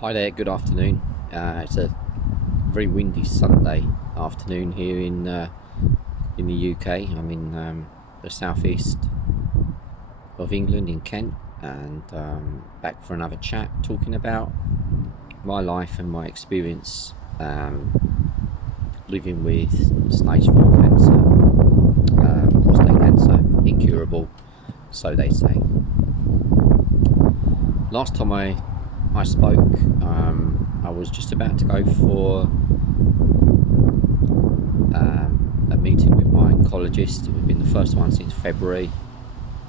Hi there, good afternoon. It's a very windy Sunday afternoon here in the UK. I'm in the southeast of England in Kent, and back for another chat talking about my life and my experience living with stage 4 cancer, prostate cancer, incurable, so they say. Last time I spoke, I was just about to go for a meeting with my oncologist. It had been the first one since February,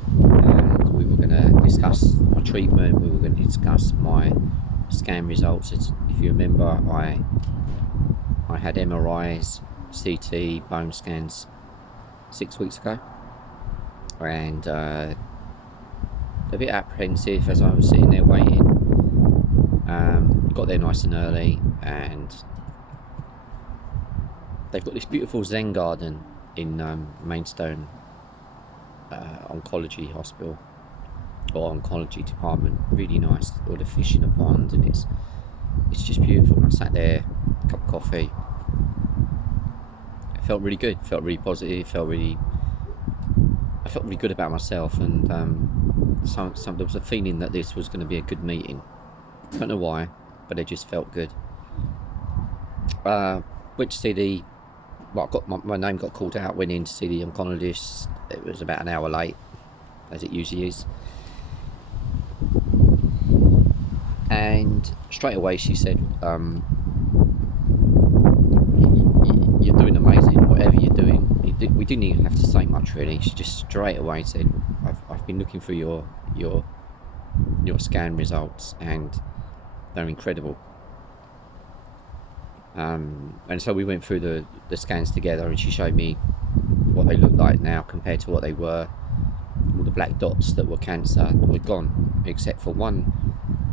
and we were going to discuss my treatment. We were going to discuss my scan results. If you remember, I had MRIs, CT, bone scans 6 weeks ago, and a bit apprehensive as I was sitting there waiting. Got there nice and early, and they've got this beautiful Zen garden in Maidstone Oncology Hospital or Oncology Department. Really nice. All the fish in a pond, and it's just beautiful. And I sat there, a cup of coffee. It felt really good. Felt really positive. I felt really good about myself, and there was a feeling that this was going to be a good meeting. I don't know why, but it just felt good. Went to see my name got called out. Went in to see the oncologist. It was about an hour late, as it usually is. And straight away she said, "You're doing amazing. Whatever you're doing." We didn't even have to say much really. She just straight away said, "I've been looking for your scan results, and they're incredible." And so we went through the scans together, and she showed me what they look like now compared to what they were. All the black dots that were cancer were gone, except for one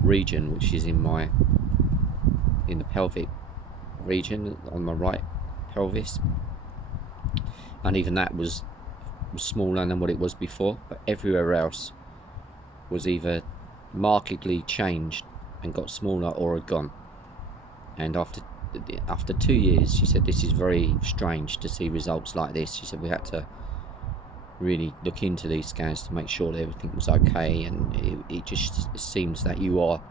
region, which is in the pelvic region on my right pelvis, and even that was smaller than what it was before. But everywhere else was either markedly changed and got smaller or had gone. And after 2 years, she said, "This is very strange to see results like this." She said, "We had to really look into these scans to make sure that everything was okay, and it just seems that you are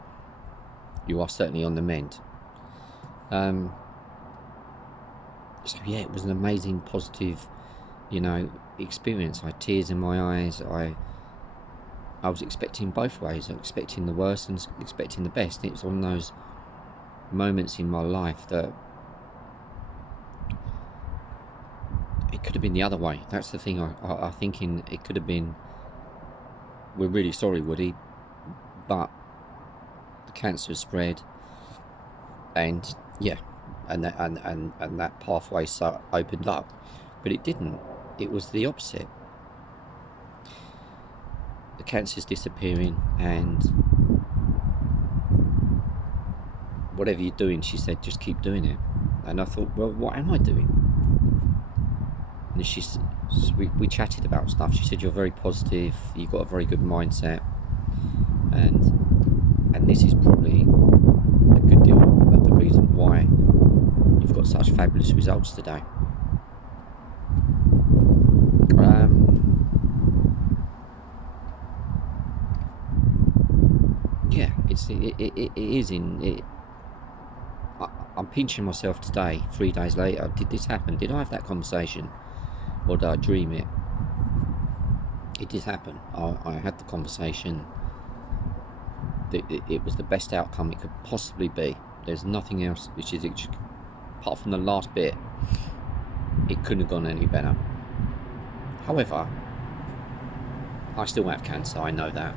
certainly on the mend." So yeah, it was an amazing, positive, experience. I had tears in my eyes. I was expecting both ways. I was expecting the worst and expecting the best. It was one of those moments in my life that it could have been the other way. That's the thing. I thinking it could have been, "We're really sorry, Woody, but the cancer has spread," and yeah, and that pathway opened up. But it didn't. It was the opposite. The cancer's disappearing, and whatever you're doing, she said, just keep doing it. And I thought, well, what am I doing? And we chatted about stuff. She said, "You're very positive, you've got a very good mindset, and this is probably a good deal of the reason why you've got such fabulous results today." Yeah, it is in it. I'm pinching myself today, 3 days later. Did this happen? Did I have that conversation? Or did I dream it? It did happen. I had the conversation. It was the best outcome it could possibly be. There's nothing else which is, apart from the last bit, it couldn't have gone any better. However, I still have cancer, I know that.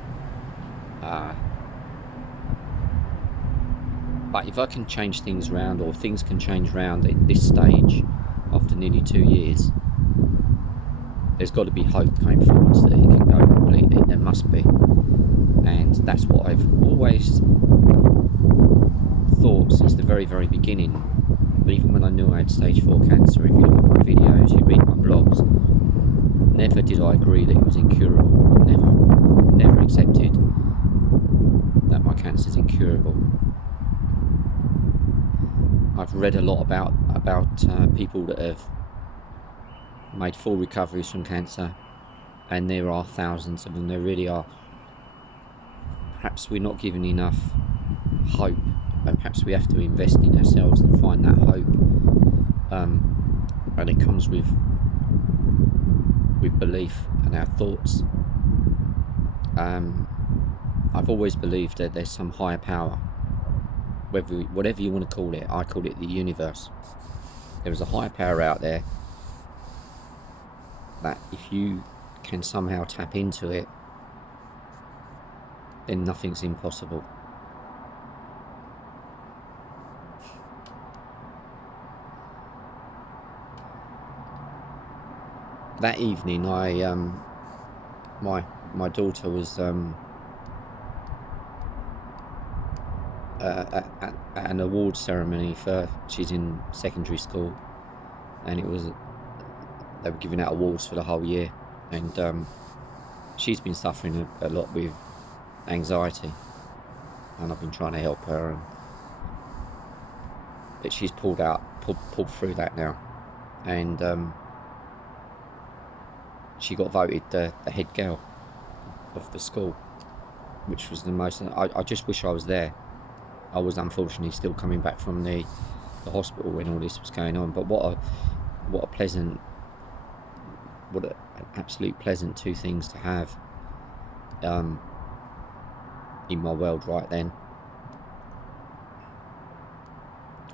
But if I can change things around, or things can change around at this stage, after nearly 2 years, there's got to be hope going forward that it can go completely. There must be. And that's what I've always thought since the very, very beginning. Even when I knew I had stage 4 cancer, if you look at my videos, you read my blogs, never did I agree that it was incurable. Never accepted that my cancer is incurable. I've read a lot about people that have made full recoveries from cancer, and there are thousands of them. There really are. Perhaps we're not given enough hope, and perhaps we have to invest in ourselves and find that hope. And it comes with belief and our thoughts. I've always believed that there's some higher power, whatever you want to call it. I call it the universe. There is a higher power out there that if you can somehow tap into it, then nothing's impossible. That evening, my daughter was at an awards ceremony she's in secondary school, and they were giving out awards for the whole year, and she's been suffering a lot with anxiety, and I've been trying to help her, but she's pulled through that now, and she got voted the head girl of the school, which was the most. I just wish I was there. I was unfortunately still coming back from the hospital when all this was going on. But what an absolute pleasant two things to have in my world right then.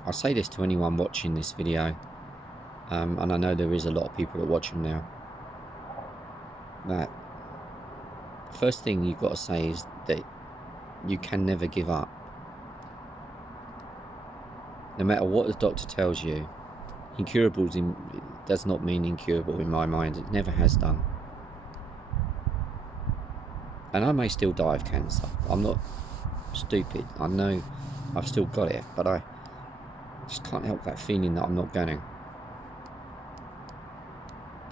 I say this to anyone watching this video, and I know there is a lot of people that watch them now, that first thing you've got to say is that you can never give up. No matter what the doctor tells you, incurable does not mean incurable in my mind. It never has done. And I may still die of cancer. I'm not stupid. I know I've still got it, but I just can't help that feeling that I'm not going to.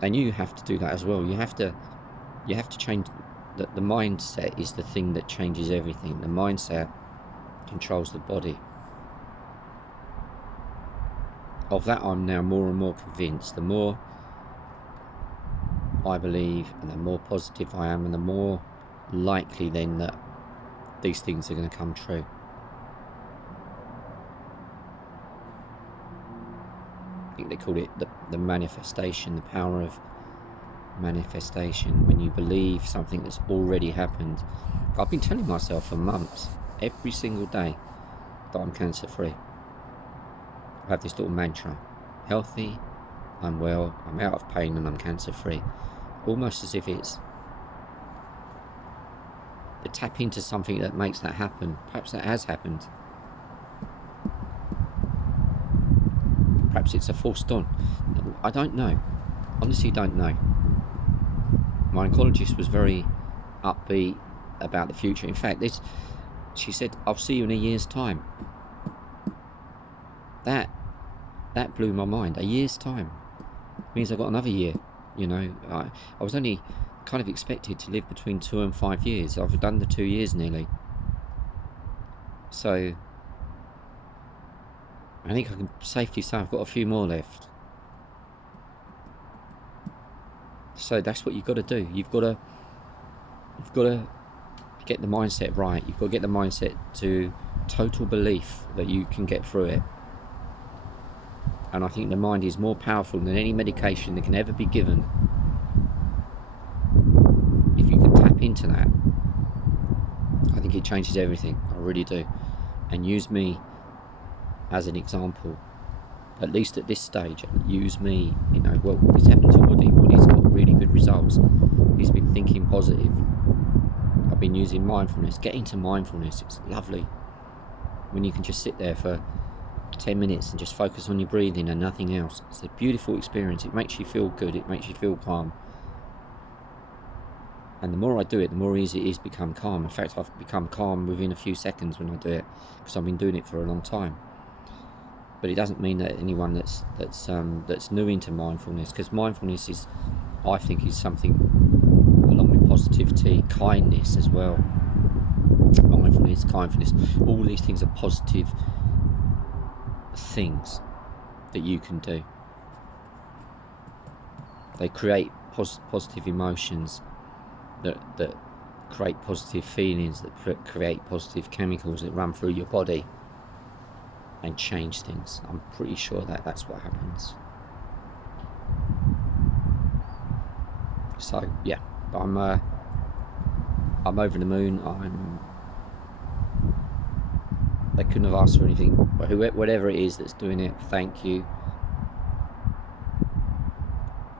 And you have to do that as well. You have to change. The mindset is the thing that changes everything. The mindset controls the body. Of that, I'm now more and more convinced. The more I believe, and the more positive I am, and the more likely then that these things are going to come true. I think they call it the manifestation, the power of manifestation. When you believe something that's already happened. I've been telling myself for months, every single day, that I'm cancer free. I have this little mantra: healthy, I'm well, I'm out of pain, and I'm cancer free. Almost as if it's to tap into something that makes that happen. Perhaps that has happened. Perhaps it's a false dawn. I don't know. Honestly, don't know. My oncologist was very upbeat about the future. In fact, she said, "I'll see you in a year's time." That blew my mind. A year's time means I've got another year. You know, I was only kind of expected to live between 2 and 5 years. I've done the 2 years nearly. So I think I can safely say I've got a few more left. So that's what you've got to do. You've got to get the mindset right. You've got to get the mindset to total belief that you can get through it. And I think the mind is more powerful than any medication that can ever be given. If you can tap into that, I think it changes everything. I really do. And use me as an example, at least at this stage. Use me, well, it's happened to Woody. Woody's got really good results. He's been thinking positive. I've been using mindfulness. Get into mindfulness. It's lovely when you can just sit there for 10 minutes and just focus on your breathing and nothing else. It's a beautiful experience. It makes you feel good. It makes you feel calm. And the more I do it, the more easy it is to become calm. In fact, I've become calm within a few seconds when I do it, because I've been doing it for a long time. But it doesn't mean that anyone that's new into mindfulness, because mindfulness is, I think, is something along with positivity, kindness as well. Mindfulness, kindness, all these things are positive things that you can do. They create positive emotions that create positive feelings, that create positive chemicals that run through your body and change things. I'm pretty sure that that's what happens. So yeah, I'm over the moon. They couldn't have asked for anything, but whatever it is that's doing it, thank you,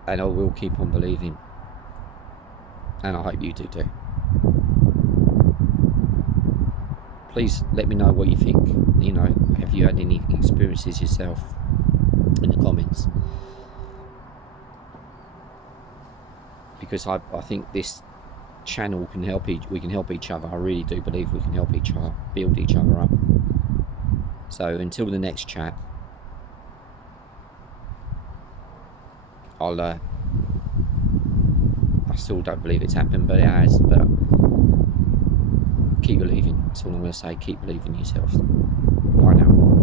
and I will keep on believing, and I hope you do too. Please let me know what you think. You know, have you had any experiences yourself in the comments? Because I think this channel can help we can help each other. I really do believe we can help each other, build each other up. So until the next chat, I still don't believe it's happened, but it has. But keep believing. That's all I'm going to say. Keep believing yourself. Bye now.